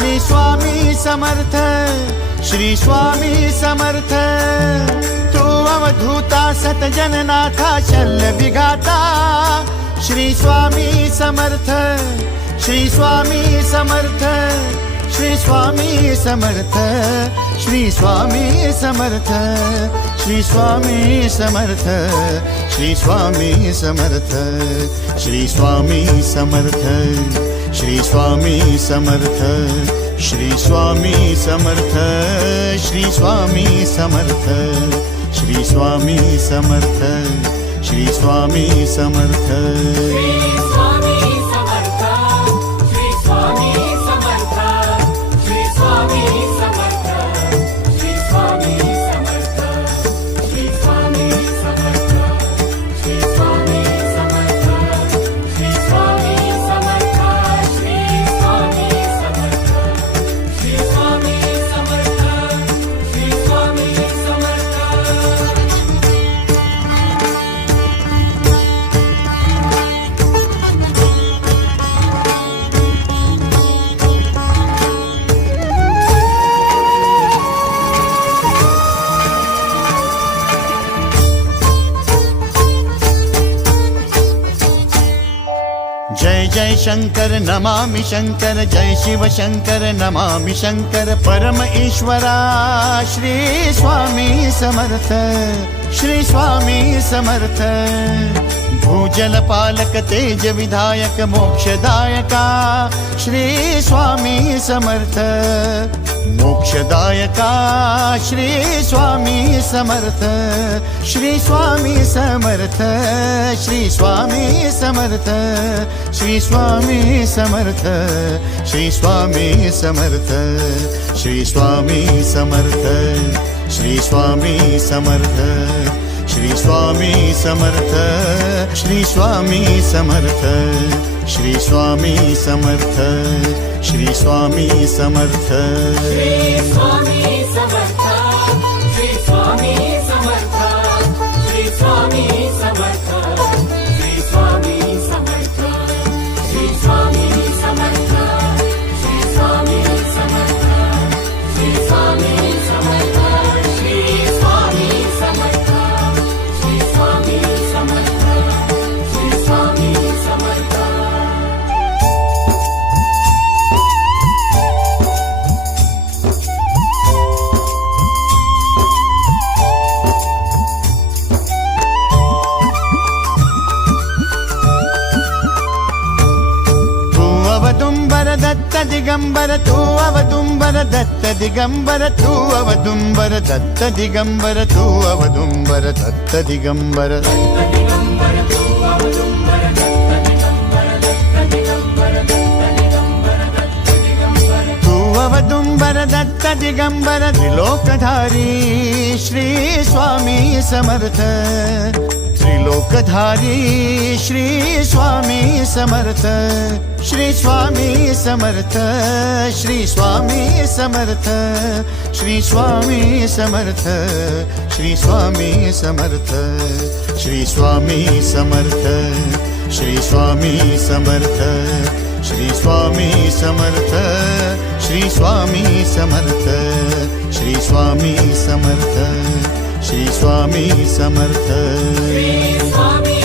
श्री स्वामी समर्थ, श्री स्वामी समर्थ। तू अवधूता सतजननाथा शल्य विघाता, श्री स्वामी समर्थ, श्री स्वामी समर्थ, श्री स्वामी समर्थ, श्री स्वामी समर्थ, श्री स्वामी समर्थ, श्री स्वामी समर्थ, श्री स्वामी समर्थ, श्री स्वामी समर्थ, श्री स्वामी समर्थ, श्री स्वामी समर्थ, श्री स्वामी समर्थ, श्री स्वामी समर्थ। जय जय शंकर नमामि शंकर, जय शिव शंकर नमामि शंकर। परम ईश्वरा श्री स्वामी समर्थ, श्री स्वामी समर्थ। भूजल पालक तेज विधायक मोक्षदायका, श्री स्वामी समर्थ। मोक्षदायका श्री स्वामी समर्थ, श्री स्वामी समर्थ, श्री स्वामी समर्थ, श्री स्वामी समर्थ, श्री स्वामी समर्थ, श्री स्वामी समर्थ, श्री स्वामी समर्थ, श्री स्वामी समर्थ, श्री स्वामी समर्थ, श्री स्वामी समर्थ, श्री स्वामी समर्थ। श्री स्वामी समर्थ, श्री स्वामी समर्थ, श्री स्वामी समर्थ, श्री स्वामी समर्थ, श्री स्वामी समर्थ, श्री स्वामी समर्थ, श्री स्वामी समर्थ, श्री स्वामी समर्थ, श्री स्वामी समर्थ, श्री स्वामी समर्थ। अवदुंबर दत्त दिगंबर, तू अवदुंबर दत्त दिगंबर, तू अवदुंबर दत्त दिगंबर, तू अवदुंबर दत्त दिगंबर। तू अवदुंबर दत्त दिगंबर, त्रिलोकधारी श्री स्वामी समर्थ। त्रिलोकधारी श्री स्वामी समर्थ, श्री स्वामी समर्थ, श्री स्वामी समर्थ, श्री स्वामी समर्थ, श्री स्वामी समर्थ, श्री स्वामी समर्थ, श्री स्वामी समर्थ, श्री स्वामी समर्थ, श्री स्वामी समर्थ, श्री स्वामी समर्थ, श्री स्वामी समर्थ। श्री स्वामी